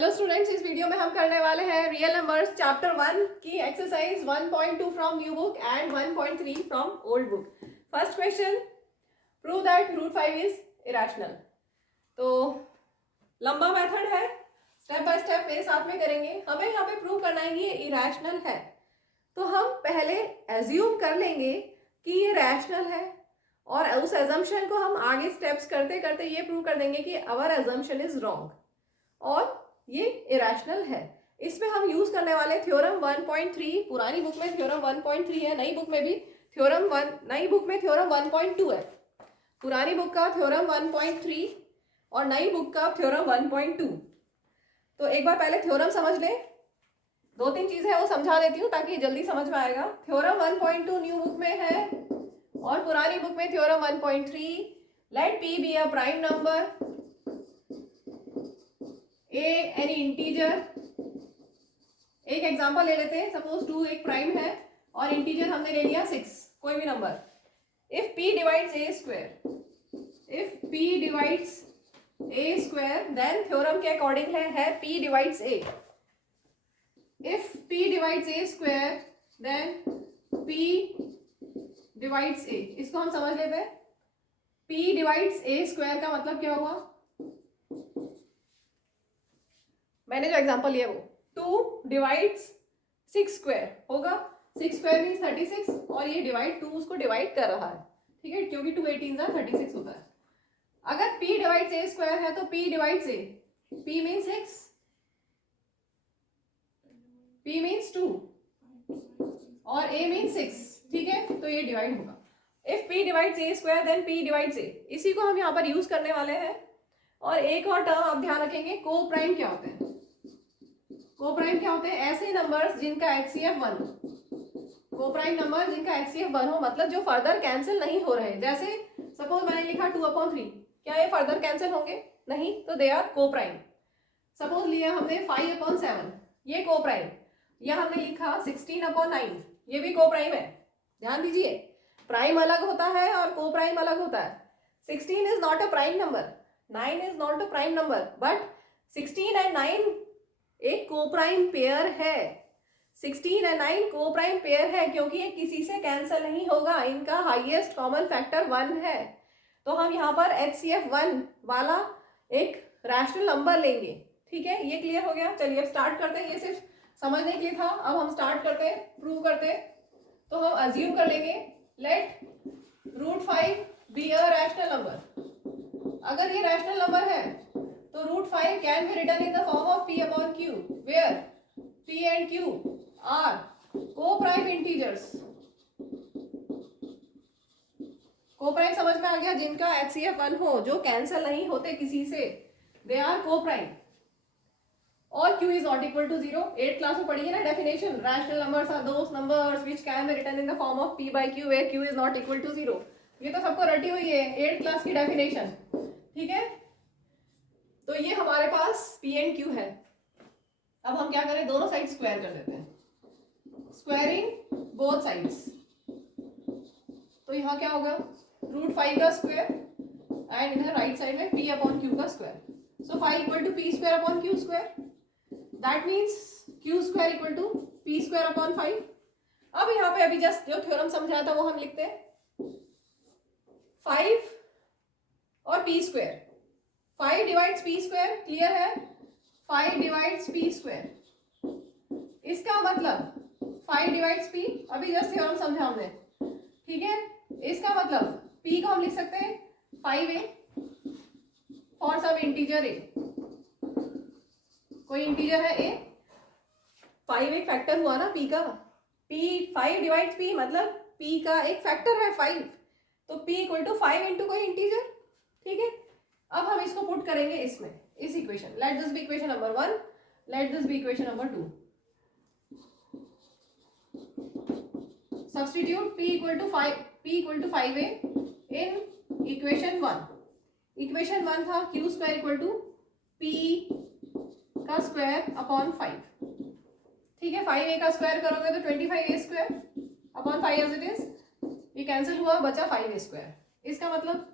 Hello students, इस video में हम करने वाले हैं रियल नंबर्स चैप्टर 1 की exercise 1.2 from new book and 1.3 from old book. First question, prove that root 5 is irrational. तो लंबा मेथड है, स्टेप बाय स्टेप मेरे साथ में करेंगे। हमें यहाँ पे प्रूव करना है ये इरेशनल है, तो हम पहले एज्यूम कर लेंगे कि ये रैशनल है और उस एजम्पशन को हम आगे स्टेप्स करते करते ये प्रूव कर देंगे कि आवर एजम्पशन इज रॉन्ग और ये इरेशनल है। इसमें हम यूज करने वाले थ्योरम 1.3। पुरानी बुक में थ्योरम 1.3 है, नई बुक में भी नई बुक में थ्योरम 1.2 है। पुरानी बुक का थ्योरम 1.3 और नई बुक का थ्योरम 1.2। तो एक बार पहले थ्योरम समझ लें, दो तीन चीजें हैं वो समझा देती हूँ ताकि जल्दी समझ में आएगा। थ्योरम 1.2 न्यू बुक में है और पुरानी बुक में theorem 1.3। Let p be a prime number, a any integer. एक एग्जांपल ले लेते हैं, सपोज 2 एक प्राइम है और इंटीजर हमने ले लिया 6, कोई भी नंबर। If p divides a square, if p divides a square, then theorem के अकॉर्डिंग है p divides a। If p divides a square then p divides a। इसको हम समझ लेते हैं। p डिवाइड्स a स्क्वायर का मतलब क्या हुआ? मैंने जो एग्जांपल लिया वो 2 डिवाइड्स 6 स्क्वायर होगा। 6 स्क्वायर मीन्स 36 और ये डिवाइड 2 उसको डिवाइड कर रहा है, ठीक है, क्योंकि 2 18 36 होता है। अगर p डिवाइड्स a स्क्वायर है तो p divides a, p means 6, p means 2 और a मीन्स 6, ठीक है, तो ये डिवाइड होगा। If p divides a square then p divides a। इसी को हम यहाँ पर यूज करने वाले हैं। और एक और टर्म आप ध्यान रखेंगे, को प्राइम क्या होते हैं? को प्राइम क्या होते हैं? ऐसे नंबर्स जिनका HCF 1 हो। को प्राइम नंबर जिनका HCF 1 हो, मतलब जो फर्दर कैंसिल नहीं हो रहे। जैसे सपोज मैंने लिखा 2/3, क्या ये फर्दर कैंसिल होंगे? नहीं, तो दे आर को प्राइम। सपोज लिया हमने 5/7, ये को प्राइम। या हमने लिखा 16/9, ये भी को प्राइम है। ध्यान दीजिए, प्राइम अलग होता है और को प्राइम अलग होता है। 16 is not a prime number, 9 is not a prime number, but 16 and 9 एक कोप्राइम पेयर है। 16 और 9 कोप्राइम पेयर है क्योंकि ये किसी से कैंसिल नहीं होगा, इनका हाईएस्ट कॉमन फैक्टर 1 है। तो हम यहाँ पर HCF 1 वाला एक रैशनल नंबर लेंगे, ठीक है। ये क्लियर हो गया? चलिए अब स्टार्ट करते हैं। ये सिर्फ समझने के लिए था, अब हम स्टार्ट करते हैं, प्रूव करते हैं। तो हम अज्यूम कर लेंगे, let root 5 be a rational number. अगर ये रैशनल नंबर है तो root 5 can be written in the form of p upon q, where p and q are को प्राइम इंटीजर्स। को प्राइम समझ में आ गया? जिनका HCF 1 हो, जो कैंसिल नहीं होते किसी से, दे आर को प्राइम। और q is not equal to 0। 8th class में पढ़ी है ना definition, rational numbers are those numbers which can be written in the form of p by q where q is not equal to 0। ये तो सबको रटी हुई है, 8th क्लास की डेफिनेशन, ठीक है। तो ये हमारे पास p एंड q है। अब हम क्या करें, दोनों साइड स्क्वायर कर देते हैं, स्क्वायरिंग बोथ साइड्स। तो यहाँ क्या होगा, रूट 5 का स्क्वायर एंड इधर राइट साइड में p अपॉन q का square. So 5 equal to p square upon q square, that means q square equal to p square upon 5। अब यहाँ पे अभी जस्ट जो थ्योरम समझाया था वो हम लिखते हैं। 5 और p square, 5 divides p square, clear है? 5 डिवाइड्स p स्क्वायर, इसका मतलब 5 डिवाइड्स p, अभी जस्ट थ्योरम समझा हमने, ठीक है। इसका मतलब p को हम लिख सकते हैं 5a for some integer a। कोई इंटीजर है a, 5 एक फैक्टर हुआ ना p का। p 5 डिवाइड्स p मतलब p का एक फैक्टर है 5, तो p इक्वल टू 5 इंटू कोई इंटीजर, ठीक है। अब हम इसको पुट करेंगे इसमें, इस equation. Let this be equation number 1, let this be equation number 2। Substitute p equal to 5a in equation 1। Equation 1 था q square equal to p का स्क्वायर अपॉन 5, ठीक है। 5a का स्क्वायर करोगे तो 25a square upon 5 as it is, ये cancel हुआ, बचा 5a स्क्वायर। इसका मतलब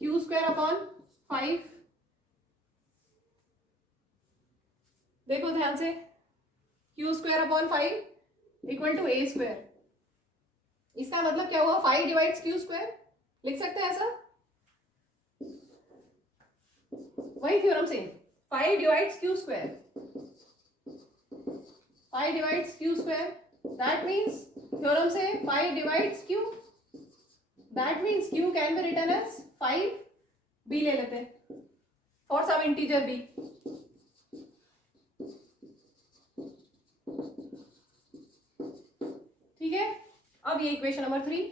q स्क्वायर अपॉन 5 देखो ध्यान से, q square upon 5 equal to a square. इसका मतलब क्या हुआ, 5 डिवाइड्स क्यू स्क्वायर, लिख सकते हैं ऐसा, वही theorem same, 5 divides q square, 5 divides q square, that means theorem से 5 divides q, that means q can be written as 5, b ले लेते हैं फॉर सम इंटीजर बी। ठीक है, अब ये इक्वेशन नंबर 3,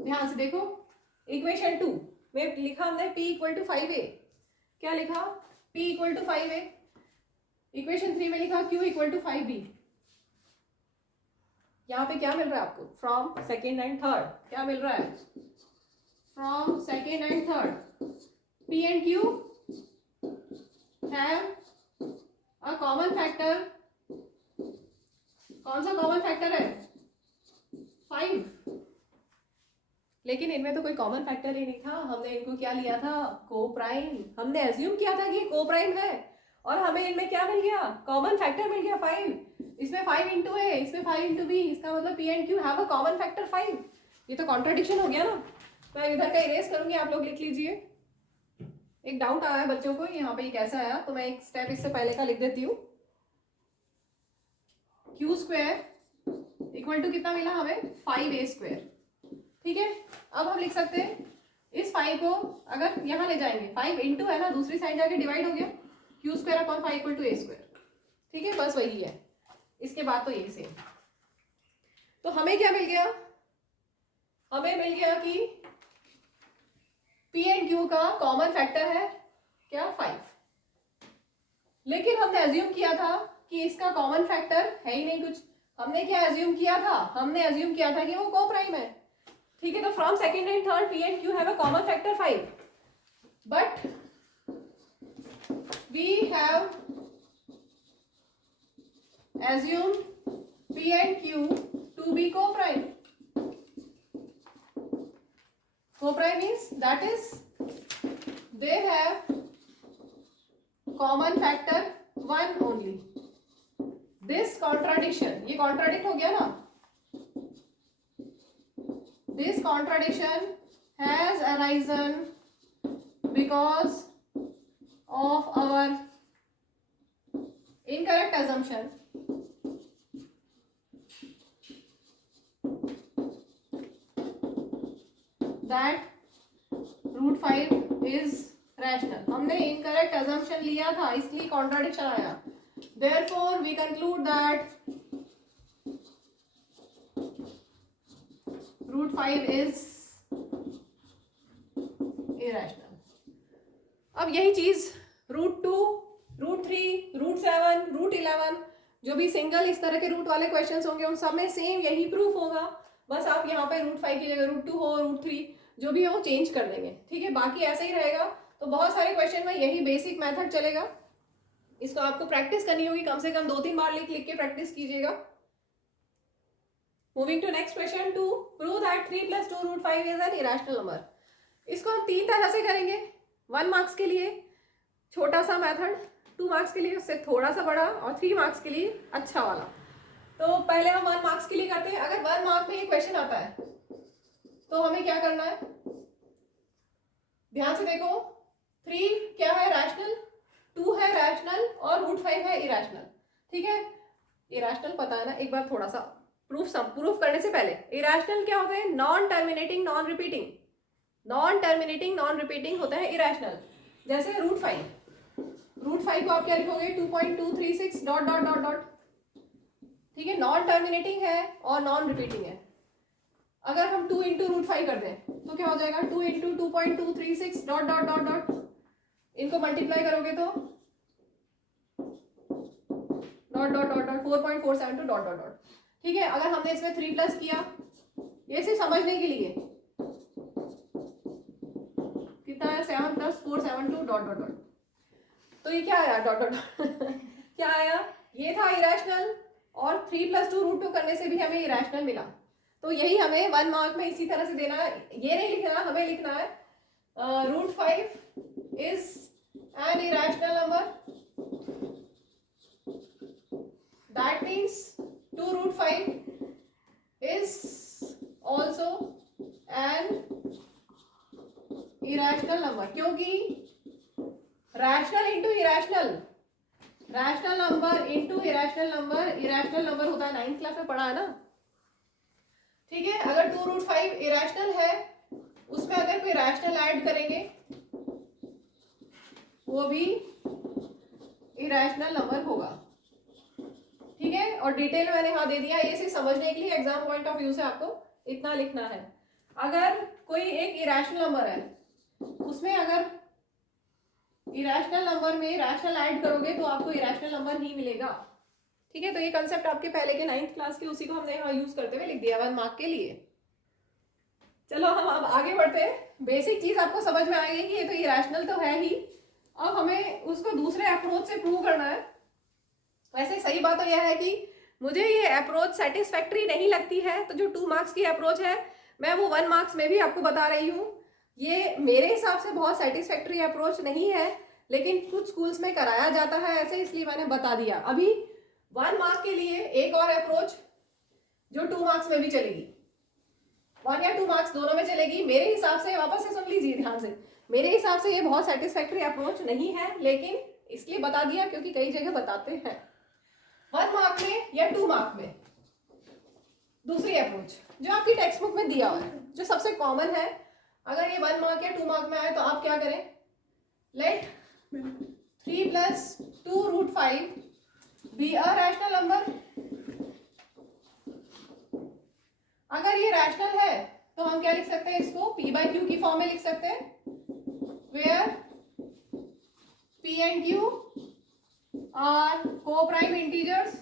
ध्यान से देखो, इक्वेशन 2 में लिखा हमने p इक्वल टू 5a, क्या लिखा, p equal to 5a, equation 3 में लिखा q इक्वल टू 5b। यहाँ पे क्या मिल रहा है आपको, फ्रॉम सेकेंड एंड थर्ड, क्या मिल रहा है, from second and third, p and q have a common factor, कौन सा कॉमन फैक्टर है, 5, लेकिन इनमें तो कोई कॉमन फैक्टर ही नहीं था, हमने इनको क्या लिया था, को प्राइम, हमने एज्यूम किया था कि ये को प्राइम है, और हमें इनमें क्या मिल गया, कॉमन फैक्टर मिल गया 5, इसमें 5 इंटू ए, इसमें 5 इंटू बी, इसका मतलब P and q have a common factor 5। ये तो कॉन्ट्राडिक्शन हो गया ना, मैं इधर का इरेज करूंगी, आप लोग लिख लीजिए। एक डाउट आया है बच्चों को यहाँ पे, ये कैसा आया, तो मैं एक स्टेप इससे पहले का लिख देती हूँ, क्यू स्क्वायर इक्वल टू कितना मिला हमें, 5a स्क्वायर। ठीक है, अब हम लिख सकते हैं इस 5 को अगर यहाँ ले जाएंगे, 5 इंटू है ना, दूसरी साइड जाके डिवाइड हो गया, q square upon 5 equal to a square. ठीक है, बस वही है, इसके बाद तो यही सेम। तो हमें क्या मिल गया, हमें मिल गया कि पी एंड क्यू का कॉमन फैक्टर है क्या, 5, लेकिन हमने एज्यूम किया था कि इसका कॉमन फैक्टर है ही नहीं कुछ। हमने क्या एज्यूम किया था, हमने एज्यूम किया था कि वो को प्राइम है। ठीक है, तो from second and third p and q have a common factor 5, but we have assumed P and Q to be co-prime. Co-prime means that is they have common factor 1 only. This contradiction, ये contradict हो गया ना, this contradiction has arisen because of our incorrect assumption that root 5 is rational. हमने incorrect assumption लिया था, इसलिए contradiction आया। Therefore we conclude that root 5 is irrational. अब यही चीज root 2, root 3, root 7, root 11 जो भी सिंगल इस तरह के रूट वाले क्वेश्चंस होंगे उन सब में सेम यही प्रूफ होगा, बस आप यहाँ पे रूट 5 की जगह रूट 2 हो, रूट 3 जो भी है वो चेंज कर देंगे। ठीक है, बाकी ऐसे ही रहेगा। तो बहुत सारे क्वेश्चन में यही बेसिक मेथड चलेगा, इसको आपको प्रैक्टिस करनी होगी, कम से कम 2-3 बार लिख लिख के प्रैक्टिस कीजिएगा। Moving to next question, to prove that 3 + 2 root 5 is an irrational number. इसको हम 3 तरह से करेंगे, 1 मार्क्स के लिए छोटा सा मेथड, 2 मार्क्स के लिए उससे थोड़ा सा बड़ा, और 3 मार्क्स के लिए अच्छा वाला। तो पहले हम 1 मार्क्स के लिए करते हैं। अगर 1 मार्क में ये क्वेश्चन आता है तो हमें क्या करना है, ध्यान से देखो, 3 क्या है, रैशनल, 2 है रैशनल, और रूट 5 है इरेशनल। ठीक है, इरेशनल पता है ना, एक बार थोड़ा सा प्रूफ करने से पहले, इरेशनल क्या होते हैं, non terminating non repeating, non terminating non repeating होता है इरेशनल। जैसे रूट 5 को आप क्या लिखोगे, 2.236 डॉट डॉट डॉट डॉट। ठीक है, नॉन टर्मिनेटिंग है और नॉन रिपीटिंग है। अगर हम 2 इंटू रूट 5 कर दें तो क्या हो जाएगा, 2 into 2.236 dot dot dot dot, इनको मल्टीप्लाई करोगे तो dot dot dot dot 4.472 dot dot dot. ठीक है, अगर हमने इसमें 3 प्लस किया, ये सिर्फ समझने के लिए, कितना है, 7 + 472 डॉट डॉट डॉट। तो ये क्या आया, डॉट डॉट क्या आया, ये था इरेशनल, और 3 + 2 रूट 2 करने से भी हमें इरेशनल मिला। तो यही हमें 1 मार्क में इसी तरह से देना है, ये नहीं लिखना, हमें लिखना है root 5 is an irrational number means 2 root 5 is also an irrational number, क्योंकि rational into irrational, rational number into irrational number, irrational number होता है, 9th क्लास में पढ़ा है ना, ठीक है। अगर 2 रूट 5 इरेशनल है, उसमें अगर कोई रैशनल ऐड करेंगे वो भी इरेशनल नंबर होगा, ठीक है। और डिटेल मैंने यहाँ दे दिया, ये सिर्फ समझने के लिए, एग्जाम पॉइंट ऑफ व्यू से आपको इतना लिखना है। अगर कोई एक इरेशनल नंबर है, उसमें अगर इरेशनल नंबर में रैशनल ऐड करोगे तो आपको इरेशनल नंबर ही मिलेगा, ठीक है। तो ये कंसेप्ट आपके पहले के 9th क्लास के, उसी को हमने यहाँ यूज करते हुए लिख दिया 1 मार्क के लिए। चलो हम अब आगे बढ़ते हैं। बेसिक चीज आपको समझ में आएगी कि ये तो इरेशनल तो है ही, अब हमें उसको दूसरे अप्रोच से प्रूव करना है। वैसे सही बात तो यह है कि मुझे ये अप्रोच सेटिस्फैक्ट्री नहीं लगती है, तो जो 2 मार्क्स की अप्रोच है मैं वो 1 मार्क्स में भी आपको बता रही हूँ। ये मेरे हिसाब से बहुत सेटिस्फैक्ट्री अप्रोच नहीं है, लेकिन कुछ स्कूल्स में कराया जाता है ऐसे, इसलिए मैंने बता दिया। अभी 1 मार्क के लिए एक और अप्रोच जो 2 मार्क्स में भी चलेगी, 1 या 2 मार्क्स दोनों में चलेगी। मेरे हिसाब से, वापस से सुन लीजिए ध्यान से, मेरे हिसाब से ये बहुत सेटिस्फैक्ट्री अप्रोच नहीं है, लेकिन इसलिए बता दिया क्योंकि कई जगह बताते हैं। 1 मार्क में या 2 मार्क में दूसरी अप्रोच जो आपकी टेक्स्ट बुक में दिया हुआ है, जो सबसे कॉमन है, अगर ये 1 मार्क या 2 मार्क में आए तो आप क्या करें, let 3 + 2 root 5 be a rational number. अगर ये रैशनल है तो हम क्या लिख सकते हैं, इसको p/q की फॉर्म में लिख सकते हैं, where p and q are co-prime integers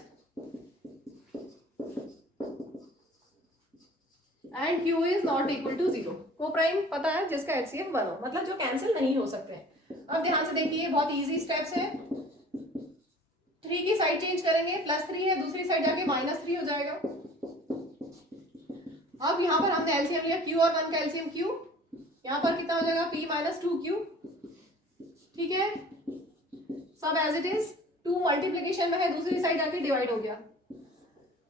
and q is not equal to 0। co-prime पता है जिसका HCF 1 हो, मतलब जो कैंसिल नहीं हो सकते हैं। अब ध्यान से देखिए, बहुत इजी स्टेप्स है। 3 की साइड चेंज करेंगे, +3 है, दूसरी साइड जाके -3 हो जाएगा। अब यहाँ पर हमने एलसीएम लिया, q और 1 का एलसीएम q, यहाँ पर कितना हो जाएगा, p - 2q, ठीक है। सब एज इट इज, 2 मल्टीप्लीकेशन में है, दूसरी साइड जाके डिवाइड हो गया,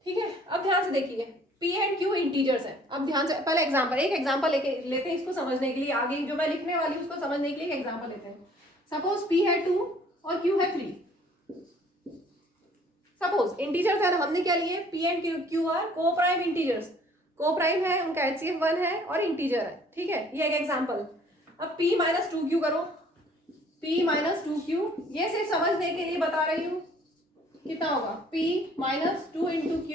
ठीक है। अब ध्यान से देखिए, p and q इंटीजर्स है। अब ध्यान से पहले एक एग्जांपल लेते हैं इसको समझने के लिए, आगे जो मैं लिखने वाली हूँ उसको समझने के लिए एक एग्जांपल लेते हैं। सपोज p है 2 और q है 3। सपोज इंटीजर्स है, हमने क्या लिए, p and q आर को प्राइम इंटीजर्स, को प्राइम है, उनका HCF 1 है और इंटीजर है, ठीक है। ये एक एग्जांपल। अब p - 2q करो, p - 2q, ये सिर्फ समझने के लिए बता रही हूँ, कितना होगा, p - 2 × q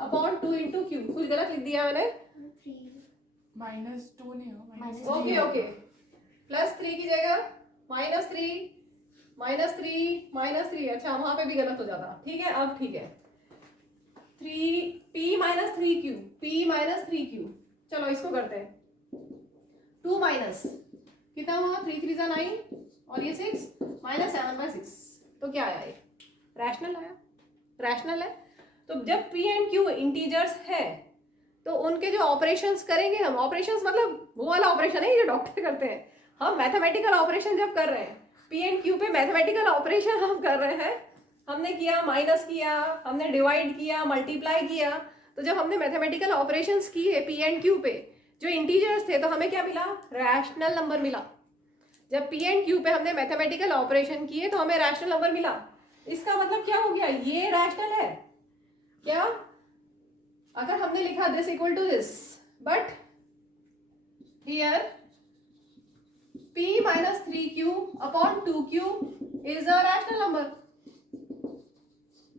अपॉन 2 × q। कुछ गलत लिख दिया मैंने, -2 नहीं हो, ओके ओके, +3 की जगह -3 -3 अच्छा वहां पे भी गलत हो जाता, ठीक है। अब ठीक है, p - 3q, p - 3q, चलो इसको करते हैं। 2 माइनस कितना हुआ, 3 3 9 और ये 6 -7/6, तो क्या आया, ये रैशनल आया, रैशनल है। तो जब p and q इंटीजर्स है तो उनके जो ऑपरेशंस करेंगे हम, ऑपरेशंस मतलब वो वाला ऑपरेशन है जो डॉक्टर करते हैं, हम मैथमेटिकल ऑपरेशन जब कर रहे हैं, p and q पे मैथमेटिकल ऑपरेशन हम कर रहे हैं, हमने किया, माइनस किया, हमने डिवाइड किया, मल्टीप्लाई किया, तो जब हमने मैथमेटिकल ऑपरेशंस किए p and q पे जो इंटीजर्स थे, तो हमें क्या मिला, रैशनल नंबर मिला। जब p and q पे हमने मैथमेटिकल ऑपरेशन किए तो हमें रैशनल नंबर मिला। इसका मतलब क्या हो गया, ये रैशनल है क्या, अगर हमने लिखा this equal to this, but here p - 3q upon 2q is a rational number,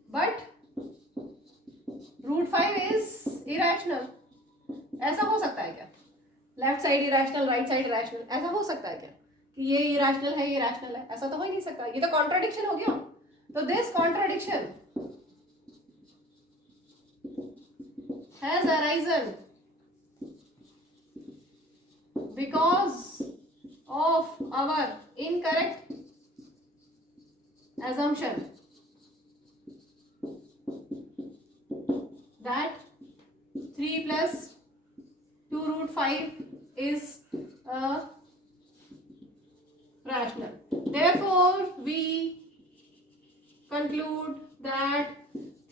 but √5 is irrational. ऐसा हो सकता है क्या, left side irrational, right side irrational, ऐसा हो सकता है क्या कि ये इरेशनल है, ये रैशनल है, ऐसा तो हो ही नहीं सकता, ये तो कॉन्ट्राडिक्शन हो गया। तो this contradiction has arisen because of our incorrect assumption that 3 + 2 √5 is a rational. Therefore, we conclude that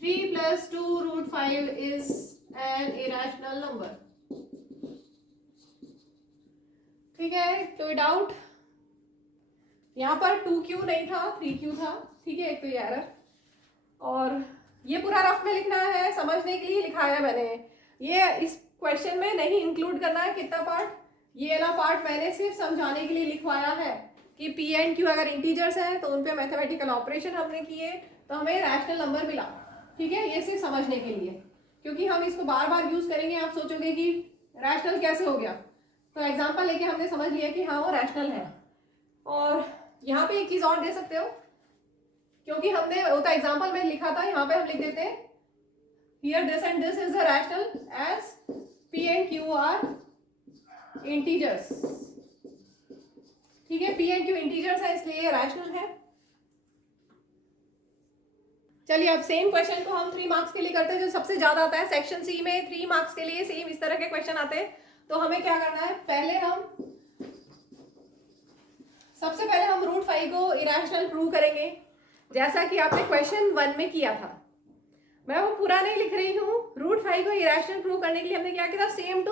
3 plus 2 root 5 is an irrational number. ठीक है, कोई डाउट? यहाँ पर 2q नहीं था, 3q था, ठीक है, एक तो ये एरर। और ये पूरा रफ में लिखना है, समझने के लिए लिखा है मैंने। ये इस क्वेश्चन में नहीं इंक्लूड करना है कितना पार्ट, ये वाला पार्ट मैंने सिर्फ समझाने के लिए लिखवाया है कि p एंड q अगर इंटीजर्स हैं तो उन पे मैथमेटिकल ऑपरेशन हमने किए तो हमें रैशनल नंबर मिला, ठीक है। ये सिर्फ समझने के लिए, क्योंकि हम इसको बार बार यूज करेंगे, आप सोचोगे कि रैशनल कैसे हो गया, तो एग्जाम्पल लेके हमने समझ लिया कि हाँ वो रैशनल है। और यहाँ पे एक चीज और दे सकते हो, क्योंकि हमने वो तो एग्जाम्पल में लिखा था, यहाँ पे हम लिख देते हैं here this and this is the rational as p and q are integers, ठीक है। p एंड q इंटीजर्स है इसलिए ये रैशनल है। चलिए अब सेम क्वेश्चन को हम 3 मार्क्स के लिए करते हैं, जो सबसे ज्यादा आता है सेक्शन सी में। 3 मार्क्स के लिए सेम इस तरह के क्वेश्चन आते हैं। तो हमें क्या करना है, सबसे पहले हम रूट 5 को इरेशनल प्रूव करेंगे, जैसा कि आपने क्वेश्चन 1 में किया था। मैं वो पूरा नहीं लिख रही हूँ। रूट 5 को इरेशनल प्रूव करने के लिए हमने क्या किया था, सेम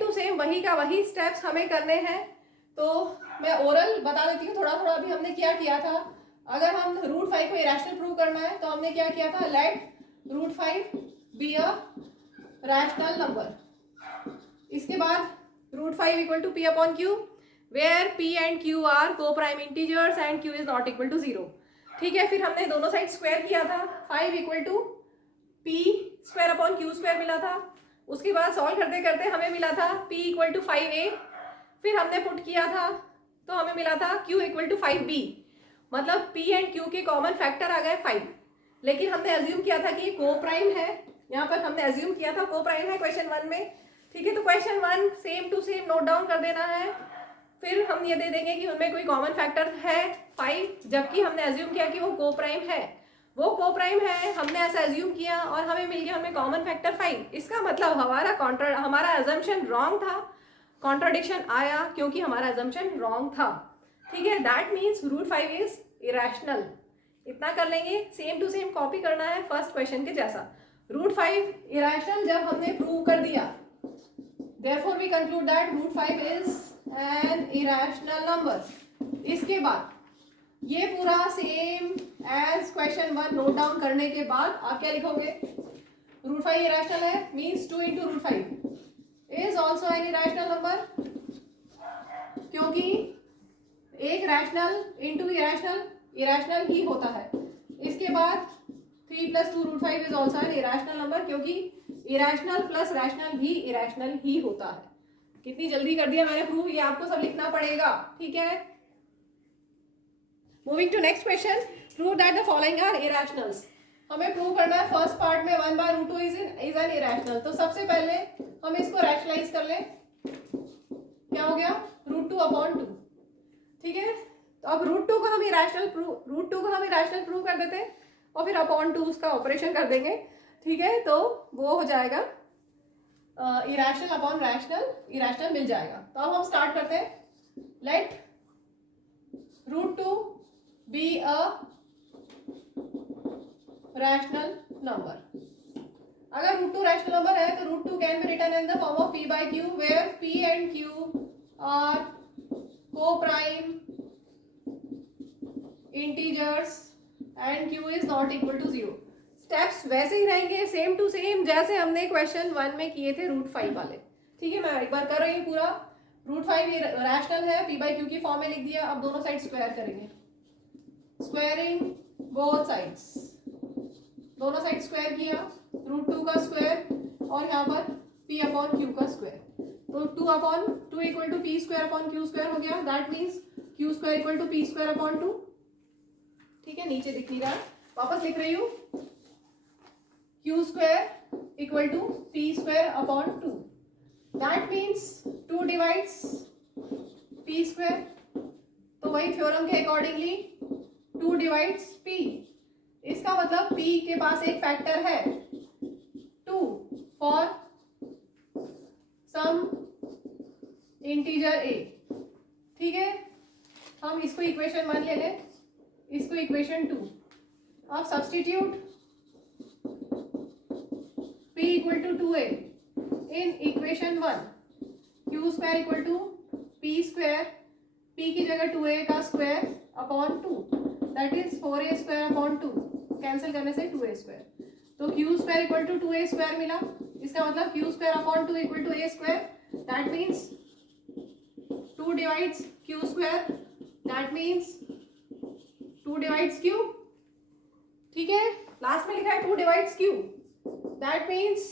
टू सेम वही का वही स्टेप्स हमें करने हैं। तो मैं ओरल बता देती हूँ थोड़ा थोड़ा। अभी हमने क्या किया था, अगर हम रूट 5 को इरेशनल प्रूव करना है तो हमने क्या किया था, let root 5 be a rational number. इसके बाद root 5 equal to p upon q, where p and q are को prime integers and q is not equal to 0, ठीक है। फिर हमने दोनों साइड स्क्वायर किया था, 5 equal to p square upon q square मिला था। उसके बाद सॉल्व करते करते हमें मिला था p इक्वल टू 5a, फिर हमने पुट किया था तो हमें मिला था q इक्वल टू 5b, मतलब p एंड q के कॉमन फैक्टर आ गए 5। लेकिन हमने एज्यूम किया था कि ये को प्राइम है, यहाँ पर हमने एज्यूम किया था को प्राइम है क्वेश्चन 1 में, ठीक है। तो question 1 same to same note down कर देना है। फिर हम ये दे देंगे कि उनमें कोई कॉमन फैक्टर है 5, जबकि हमने एज्यूम किया कि वो को प्राइम है, वो को प्राइम है, हमने ऐसा एज्यूम किया और हमें मिल गया हमें कॉमन फैक्टर 5। इसका मतलब हमारा एजम्पशन रॉन्ग था, कॉन्ट्राडिक्शन आया क्योंकि हमारा एजम्पशन रॉन्ग था, ठीक है। That means root 5 is irrational. इतना कर लेंगे, सेम टू सेम कॉपी करना है फर्स्ट क्वेश्चन के जैसा। रूट 5 इरेशनल जब हमने प्रूव कर दिया, therefore we conclude that root 5 is an irrational number। इसके बाद ये पूरा same as question 1 note down करने के बाद आप क्या लिखोगे, रूट 5 इरेशनल है means 2 into root 5 is also an irrational number, क्योंकि एक रैशनल इंटू इरेशनल ही होता है। इसके बाद 3 plus 2 root 5 is also an irrational number, क्योंकि इरेशनल प्लस रैशनल भी इरेशनल ही होता है। कितनी जल्दी कर दिया मैंने प्रूव, ये आपको सब लिखना पड़ेगा, ठीक है। Moving to next question, prove that the following are irrationals. हमें प्रूव करना है फर्स्ट पार्ट में 1 by root 2 is an irrational. तो सबसे पहले हम इसको रैशनलाइज कर लें, क्या हो गया, रूट 2 अपॉन 2, ठीक है। तो अब रूट 2 को हम इरेशनल प्रूव कर देते हैं और फिर अपॉन 2 उसका ऑपरेशन कर देंगे, ठीक है। तो वो हो जाएगा इरेशनल अपॉन रैशनल, इरेशनल मिल जाएगा। तो अब हम स्टार्ट करते हैं, let root 2 be a rational number. अगर रूट 2 रैशनल नंबर है तो root 2 can be written in the form of p by q, where p and q are को prime integers and q is not equal to 0। Steps वैसे ही रहेंगे same to same जैसे हमने question 1 में किए थे रूट 5 वाले, ठीक है। मैं एक बार कर रही हूँ पूरा। रूट 5 ये रैशनल है, p बाई क्यू की फॉर्म में लिख दिया। अब दोनों साइड स्क्वायर करेंगे, स्क्वायरिंग बोथ साइड्स, दोनों साइड स्क्वायर किया, रूट 2 का स्क्वायर और यहाँ पर p अपॉन क्यू का स्क्वायर। तो 2 equal to p square upon q square हो गया, that means q square equal to p square upon 2, ठीक है। नीचे दिख नहीं रहा, वापस लिख रही हूँ, q square equal to p square upon 2, that means 2 divides p square. तो वही थ्योरम के अकॉर्डिंगली 2 डिवाइड्स p, इसका मतलब p के पास एक फैक्टर है 2 फॉर सम इंटीजर a, ठीक है। हम इसको इक्वेशन 1 ले लें, इसको इक्वेशन 2। अब substitute p equal to 2a in equation 1 q square equal to p square, p की जगह 2a का square upon 2 that is 4a square upon 2, cancel करने से 2a स्क्वायर, तो q square equal to 2a square मिला. इसका मतलब q square upon 2 equal to a square, that means 2 divides q square, that means 2 divides q. ठीक है, last में लिखा है 2 divides q, that means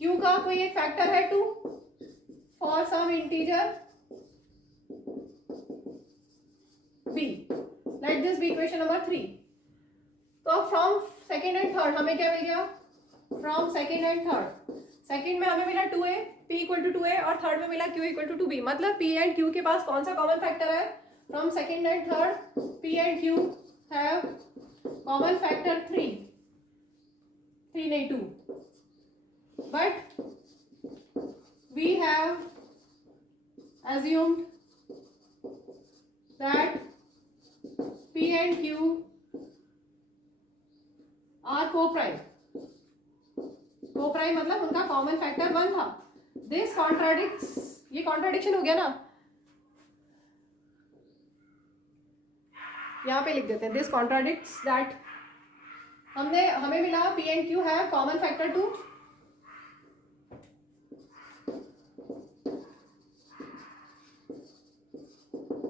q का कोई एक फैक्टर है 2 for some integer b. Late this be equation number 3. तो फ्रॉम सेकेंड एंड थर्ड हमें क्या मिल गया? From second and third, second में हमें मिला 2a, p equal to 2a, और थर्ड में मिला q इक्वल टू 2b. मतलब p एंड q के पास कौन सा कॉमन फैक्टर है? From second and third p and q have common factor 3 नहीं 2, but we have assumed that p and q are co-prime. Co-prime मतलब उनका कॉमन फैक्टर 1 था. दिस कॉन्ट्राडिक्ट्स, ये कॉन्ट्राडिक्शन हो गया ना, यहाँ पे लिख देते हैं. दिस कॉन्ट्राडिक्ट्स दैट हमें मिला p and q have common factor 2.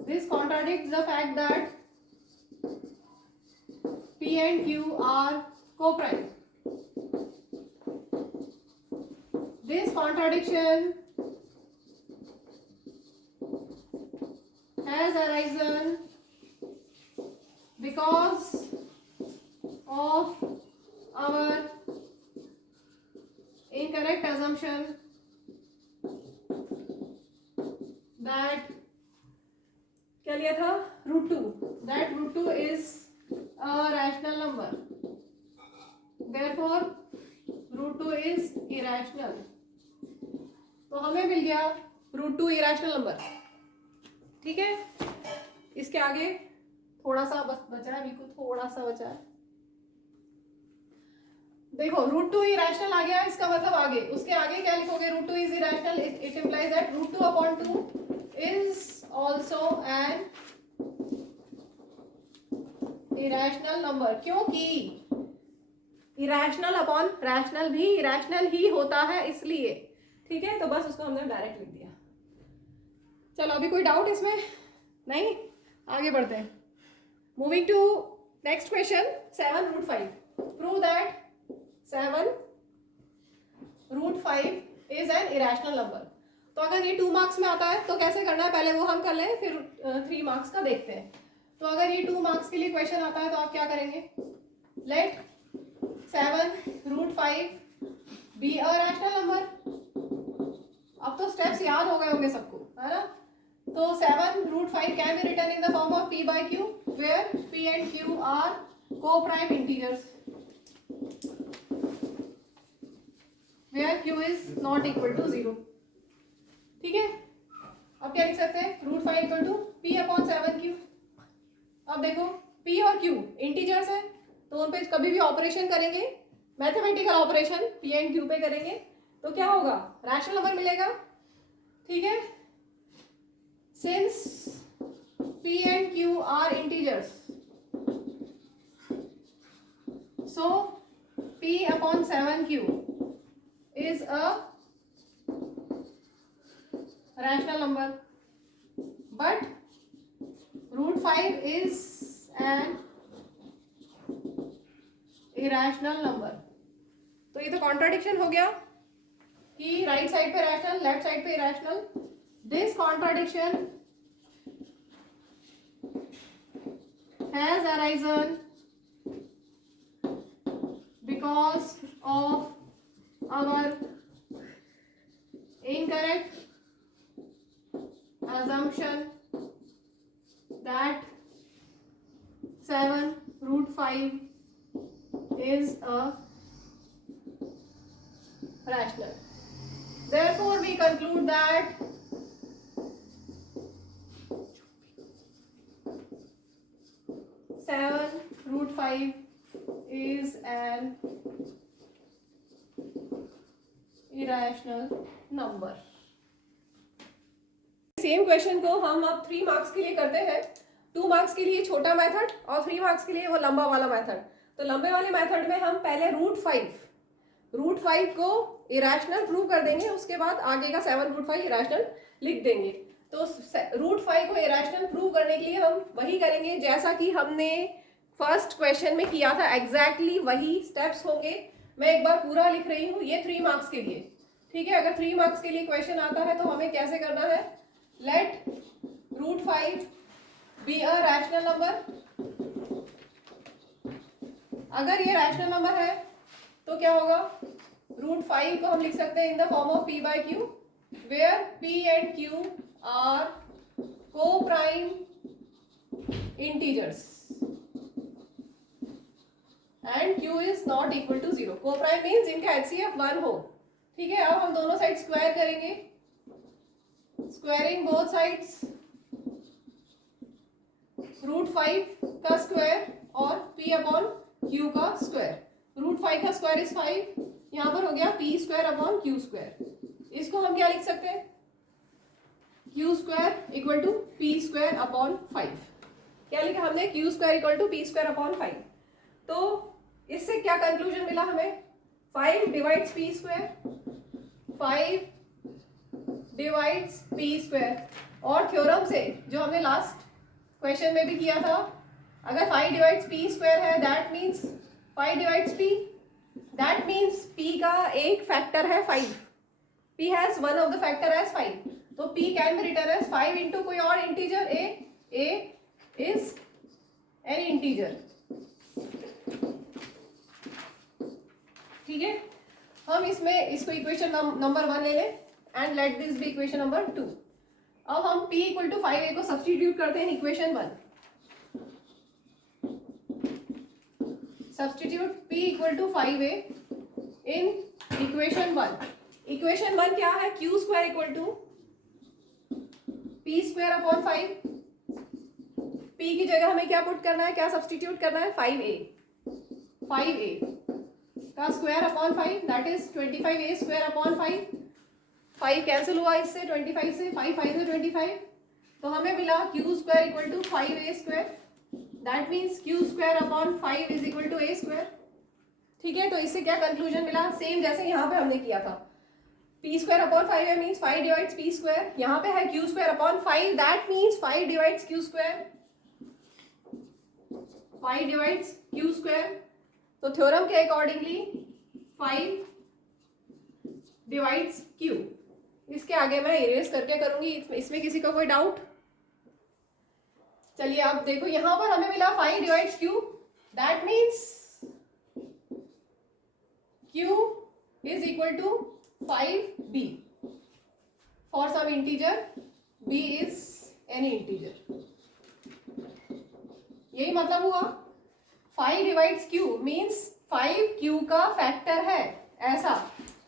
This contradicts the fact that P and Q are co-prime. This contradiction has arisen because of our incorrect assumption that क्या लिया था? √2, that √2 is a rational number, therefore √2 is irrational. तो हमें मिल गया √2 irrational number. ठीक है, इसके आगे थोड़ा सा बस बचा है, बिल्कुल थोड़ा सा बचा है. देखो √2 irrational आ गया, इसका मतलब आगे, उसके आगे क्या लिखोगे? √2 is irrational, it implies that √2 upon 2 is also an irrational number. क्योंकि irrational upon rational भी irrational ही होता है, इसलिए. ठीक है, तो बस उसको हमने डायरेक्ट लिख दिया. चलो, अभी कोई डाउट इसमें? नहीं, आगे बढ़ते हैं. Moving to next question. 7√5. Prove that 7√5 is an irrational number. तो अगर ये 2 मार्क्स में आता है तो कैसे करना है, पहले वो हम कर लें, फिर 3 मार्क्स का देखते हैं. तो अगर ये 2 मार्क्स के लिए क्वेश्चन आता है तो आप क्या करेंगे? Let 7√5 be a rational number. अब तो स्टेप्स याद हो गए होंगे सबको, है ना? तो 7√5 can be written in the form of p by q, where p and q are co-prime integers, where q is not equal to 0. ठीक है, अब क्या लिख सकते हैं? √5 equal to p upon 7q. अब देखो p और q इंटीजर्स है, तो उन पे कभी भी ऑपरेशन करेंगे, mathematical operation p and q पे करेंगे, तो क्या होगा? रैशनल नंबर मिलेगा. ठीक है, since p and q are integers, so p upon 7q is a rational number, but √5 is an irrational number. तो ये तो कॉन्ट्राडिक्शन हो गया कि राइट साइड पे रैशनल, लेफ्ट साइड पे irrational. This contradiction has arisen because of our incorrect assumption that 7√5 is a rational. Therefore, we conclude that √5 is an irrational number. Same question को हम अब 3 मार्क्स के लिए करते हैं। 2 मार्क्स के लिए छोटा मेथड और 3 मार्क्स के लिए वो लंबा वाला मेथड। तो लंबे वाले मेथड में हम पहले रूट 5 को इरेशनल प्रूव कर देंगे, उसके बाद आगे का 7√5 इरेशनल लिख देंगे। तो रूट 5 को इरेशनल प्रूव करने के लिए हम वही करेंगे जैसा कि हमने फर्स्ट क्वेश्चन में किया था, एग्जैक्टली वही स्टेप्स होंगे। मैं एक बार पूरा लिख रही हूँ, ये 3 मार्क्स के लिए, ठीक है। अगर 3 मार्क्स के लिए क्वेश्चन आता है तो हमें कैसे करना है, let root 5 be a rational number. अगर ये रैशनल नंबर है तो क्या होगा, रूट 5 को हम लिख सकते हैं in the form of p/q, where p and q are coprime integers and q is not equal to 0। Coprime means इनका HCF 1 हो, ठीक है। अब हम दोनों साइड स्क्वायर करेंगे, स्क्वायरिंग बोथ साइड्स, रूट 5 का स्क्वायर और p/q का स्क्वायर। रूट 5 का स्क्वायर इज 5, यहां पर हो गया p²/q²। इसको हम क्या लिख सकते हैं, q² इक्वल टू p²/5। क्या लिखा हमने, q² इक्वल टू p²/5। तो इससे क्या कंक्लूजन मिला हमें, 5 डिवाइड्स p², 5 डिवाइड्स p²। और थ्योरम से जो हमने लास्ट क्वेश्चन में भी किया था, अगर 5 डिवाइड्स p² है that means 5 divides p, that means p का एक फैक्टर है 5, p has one of the factor as 5, तो p can be written as 5 into कोई और integer a is an integer, ठीक है। हम इसमें इसको इक्वेशन नंबर 1 ले लें and let this be equation number 2। अब हम p इक्वल टू 5a को सब्सटीट्यूट करते हैं equation 1। Substitute p equal to 5a in equation 1। Equation 1 क्या है, q² equal to p²/5। p की जगह हमें क्या पुट करना है, क्या सब्सटीट्यूट करना है, 5a का स्क्वायर/5 दैट इज 25a²/5। 5 कैंसिल हुआ इससे, 25 से 5 5 से 25, तो हमें मिला q² equal to 5a², that means q²/5 is equal to a², ठीक है। तो इससे क्या कंक्लूजन मिला, सेम जैसे यहाँ पे हमने किया था, p²/5 मीन्स 5 डिवाइड्स p², यहाँ पे है q²/5 that means 5 divides q², 5 divides q²। तो थ्योरम के अकॉर्डिंगली 5 डिवाइड्स q। इसके आगे मैं इरेज करके करूंगी, इसमें किसी का कोई डाउट। चलिए आप देखो, यहां पर हमें मिला 5 divides q, that means q is equal to 5b for some integer b is any integer. यही मतलब हुआ, 5 डिवाइड्स q मीन्स 5 q का फैक्टर है। ऐसा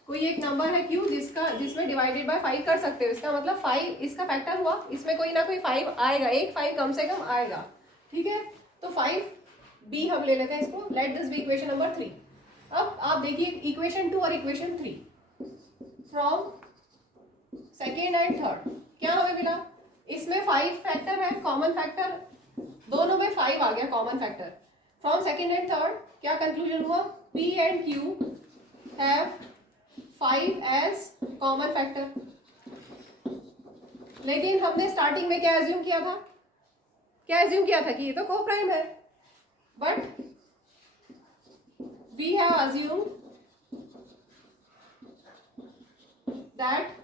कोई एक नंबर है q जिसमें डिवाइडेड बाय 5 कर सकते हो, इसका मतलब 5 इसका फैक्टर हुआ, इसमें कोई ना कोई 5 आएगा, एक 5 कम से कम आएगा, ठीक है। तो 5b हम ले लेते हैं इसको, let this be equation number 3। अब आप देखिए इक्वेशन 2 और equation 3 from second and third क्या हमें मिला, इसमें 5 फैक्टर है, कॉमन फैक्टर दोनों में 5 आ गया common factor. From second and third क्या कंक्लूजन हुआ, p and q have 5 as common factor. लेकिन हमने स्टार्टिंग में क्या एज्यूम किया था, कि ये तो को-प्राइम है, but we have assume that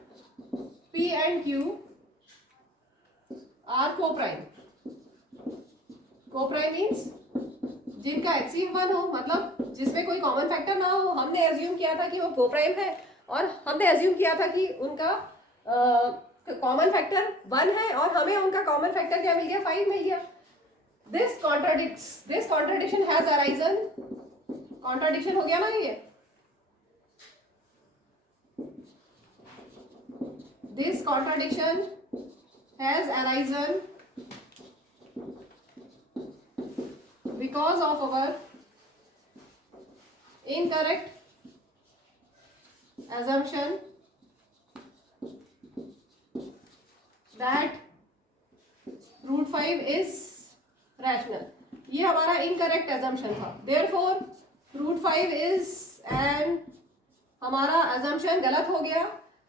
p and q are co-prime. Co-prime means जिनका HCF 1 हो, मतलब जिसमें कोई कॉमन फैक्टर ना हो। हमने एज्यूम किया था कि वो को-प्राइम है, और हमने एज्यूम किया था कि उनका कॉमन फैक्टर 1 है, और हमें उनका कॉमन फैक्टर क्या मिल गया, 5 मिल गया। This contradiction has arisen, contradiction हो गया ना ये, this contradiction has arisen because of our incorrect assumption that root 5 is rational, ये हमारा इनकरेक्ट assumption था, therefore रूट 5 इज एन, हमारा assumption गलत हो गया,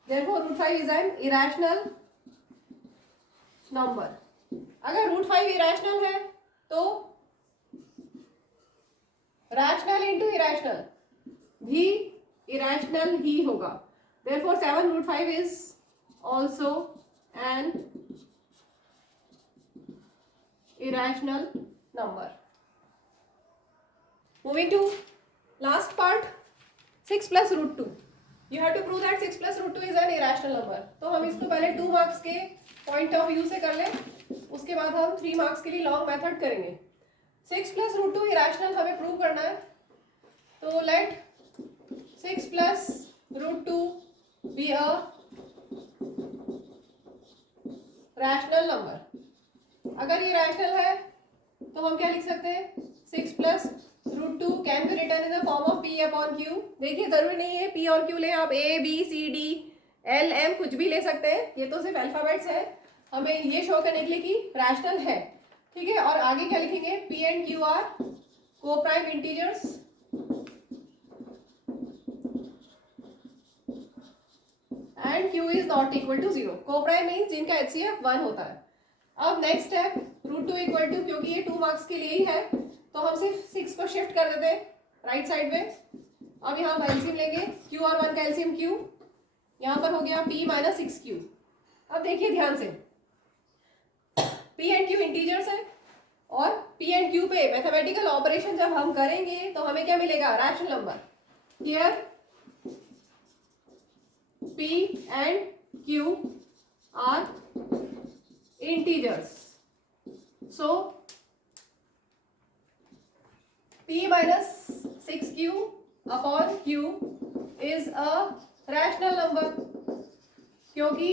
therefore root 5 is an irrational number. अगर रूट 5 इरेशनल है तो रैशनल इंटू इरेशनल भी इरेशनल ही होगा, therefore 7 root 5 is also an irrational number. Moving to last part, 6 plus root 2. You have to prove that 6 plus root 2 is an irrational number. तो हम इसको पहले 2 मार्क्स के पॉइंट ऑफ व्यू से कर लें, उसके बाद हम 3 मार्क्स के लिए लॉन्ग मेथड करेंगे। 6 plus root 2 irrational हमें प्रूव करना है, तो late 6 plus root 2 be a rational number। अगर ये रैशनल है तो हम क्या लिख सकते हैं, 6 plus root 2 can be written in the form of p upon q. देखिए जरूरी नहीं है पी और क्यू लें, आप a b c d l m कुछ भी ले सकते हैं, ये तो सिर्फ अल्फाबेट्स है, हमें ये शो करने के लिए कि रैशनल है, ठीक है। और आगे क्या लिखेंगे, पी एंड क्यू आर को prime integers and q is not equal to 0। को प्राइम मीन्स जिनका HCF 1 होता है। अब next step, root 2 equal to, क्योंकि ये 2 मार्क्स के लिए ही है तो हम सिर्फ 6 को शिफ्ट कर देते हैं राइट साइड में। अब यहाँ हम एलसीएम लेंगे, q और 1 का एलसीएम q, यहाँ पर हो गया p माइनस 6q। अब देखिए ध्यान से, p एंड q इंटीजर्स है और p एंड q पे मैथमेटिकल ऑपरेशन जब हम करेंगे तो हमें क्या मिलेगा, rational number. Here p and q are integers, so p minus 6q upon q is a rational number, क्योंकि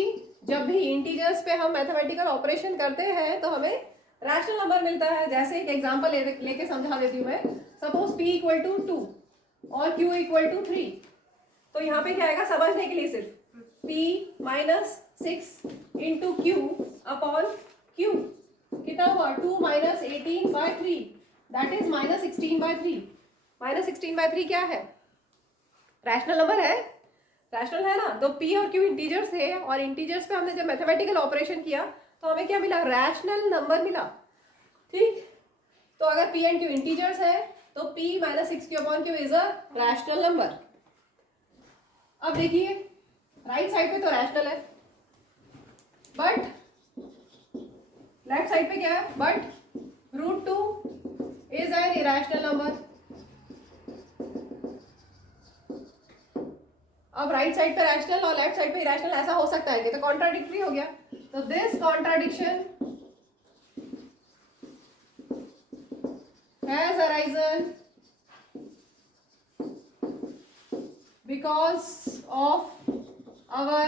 जब भी इंटीजर्स पे हम मैथमेटिकल ऑपरेशन करते हैं तो हमें रैशनल नंबर मिलता है। जैसे एक एग्जांपल लेके समझा देती हूँ मैं, सपोज p इक्वल टू 2 और q इक्वल टू 3, तो यहाँ पे क्या आएगा समझने के लिए, सिर्फ p minus 6 into Q upon Q, कितना हुआ 2 minus 18/3, that is minus 16/3। Minus 16/3 क्या है, रैशनल नंबर है, रैशनल है ना। तो p और q इंटीजर्स है और इंटीजर्स पे हमने जब मैथमेटिकल ऑपरेशन किया तो हमें क्या मिला, रैशनल नंबर मिला, ठीक। तो अगर p एंड q इंटीजर्स है तो p minus 6q upon q is a rational number. अब देखिए राइट साइड पे तो रैशनल है, बट लेफ्ट साइड पे क्या है, but root 2 is an irrational number. अब राइट साइड पे रैशनल और लेफ्ट साइड पे इरेशनल, ऐसा हो सकता है कि तो कॉन्ट्राडिक्टरी हो गया। तो this contradiction has arisen because of our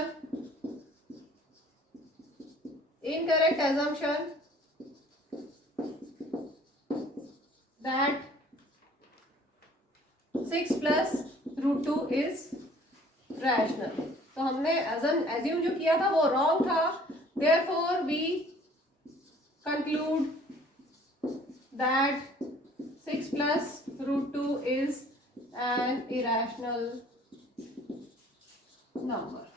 incorrect assumption that 6 plus root 2 is rational। तो हमने assume जो किया था वो wrong था, therefore we conclude that 6 plus root 2 is an irrational number.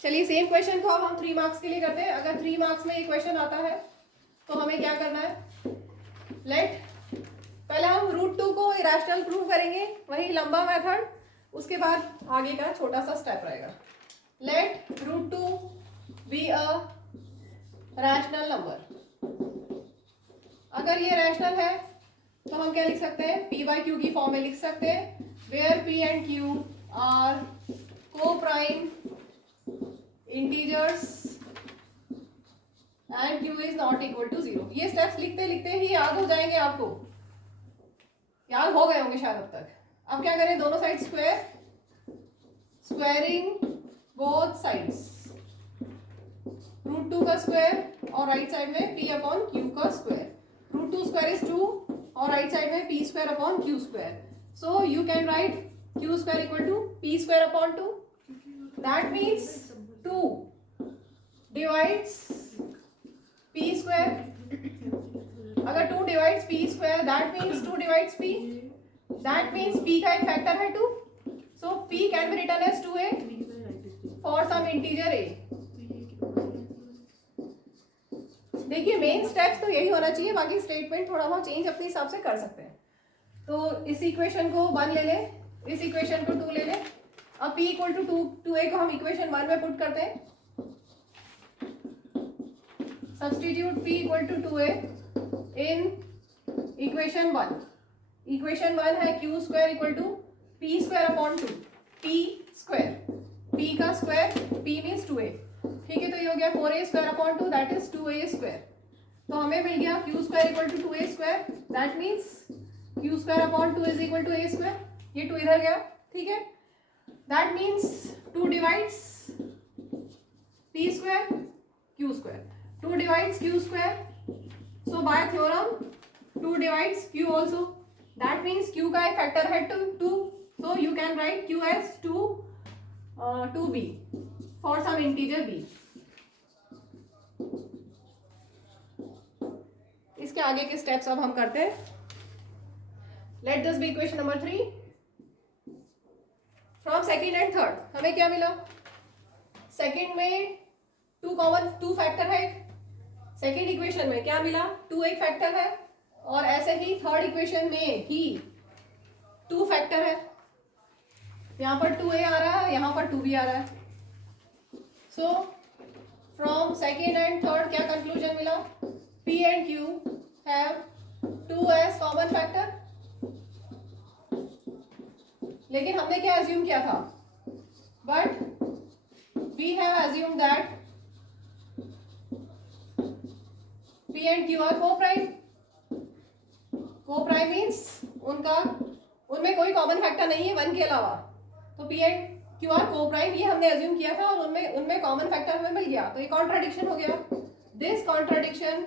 चलिए सेम क्वेश्चन को अब हम 3 मार्क्स के लिए करते हैं। अगर 3 मार्क्स में ये क्वेश्चन आता है तो हमें क्या करना है, लेट पहले हम रूट 2 को इरेशनल प्रूव करेंगे, वही लंबा मेथड, उसके बाद आगे का छोटा सा स्टेप रहेगा। Let root 2 be a rational number. अगर ये रैशनल है तो हम क्या लिख सकते हैं, p बाई क्यू की फॉर्म में लिख सकते हैं, where p and q are को prime integers and q is not equal to 0। ये स्टेप्स लिखते लिखते ही याद हो जाएंगे, आपको याद हो गए होंगे शायद अब तक। अब क्या करें, दोनों side square, squaring both sides, root 2 का स्क्वायर और राइट साइड में p अपॉन q का स्क्वायर। रूट 2 स्क्वायर इज 2 और राइट साइड में p square upon q square. So you can write q square equal to p square upon 2. That means 2 divides p square. अगर 2 divides p square, that means 2 divides p. That means p का एक factor है 2. So p can be written as 2a for some integer a. देखिए main steps तो यही होना चाहिए, बाकी स्टेटमेंट थोड़ा बहुत चेंज अपने हिसाब से कर सकते हैं. तो इस इक्वेशन को 1 ले लें, इस इक्वेशन को 2 ले लें. अब p इक्वल टू 2a को हम इक्वेशन 1 में पुट करते हैं. Substitute p equal to 2a in equation 1. Equation 1 है q square equal to p square upon 2. p square, p का स्क्वायर, p मीन्स 2a. ठीक है, तो ये हो गया 4a square upon 2, that is 2a square. तो हमें मिल गया q square equal to 2a square, that means q square upon 2 is equal to a square. ये 2 इधर गया. ठीक है, that means 2 divides p square q square. 2 divides q square. So by theorem 2 divides q also. That means q का एक factor है 2. So you can write q as 2b for some integer b. इसके आगे के steps अब हम करते हैं. Let this be equation number 3. From second and third हमें क्या मिला? सेकेंड में 2 फैक्टर है. सेकेंड इक्वेशन में क्या मिला? 2 एक फैक्टर है. और ऐसे ही थर्ड इक्वेशन में भी 2 फैक्टर है. यहाँ पर 2a आ रहा है, यहाँ पर 2b आ रहा है. So from second and third क्या कंक्लूजन मिला? p and q have 2 as common factor. लेकिन हमने क्या एज्यूम किया था? But we have assume that p and q are co-prime. Co-prime means उनमें कोई कॉमन फैक्टर नहीं है 1 के अलावा. तो p and q are co-prime, ये हमने एज्यूम किया था और उनमें कॉमन फैक्टर हमें मिल गया. तो ये कॉन्ट्राडिक्शन हो गया. This contradiction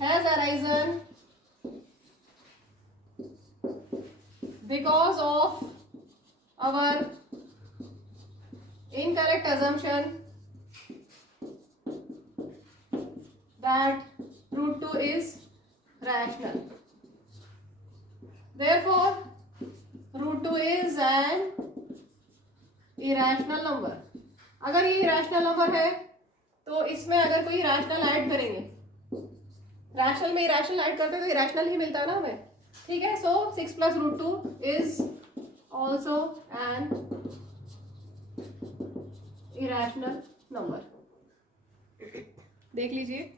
has arisen because of our incorrect assumption that root 2 is rational. Therefore, root 2 is an irrational number. अगर ये irrational number है तो इसमें अगर कोई rational ऐड करेंगे, रैशनल में irrational ऐड करते हैं तो irrational ही मिलता है ना हमें. ठीक है, so 6 plus root 2 is also an irrational number. देख लीजिए.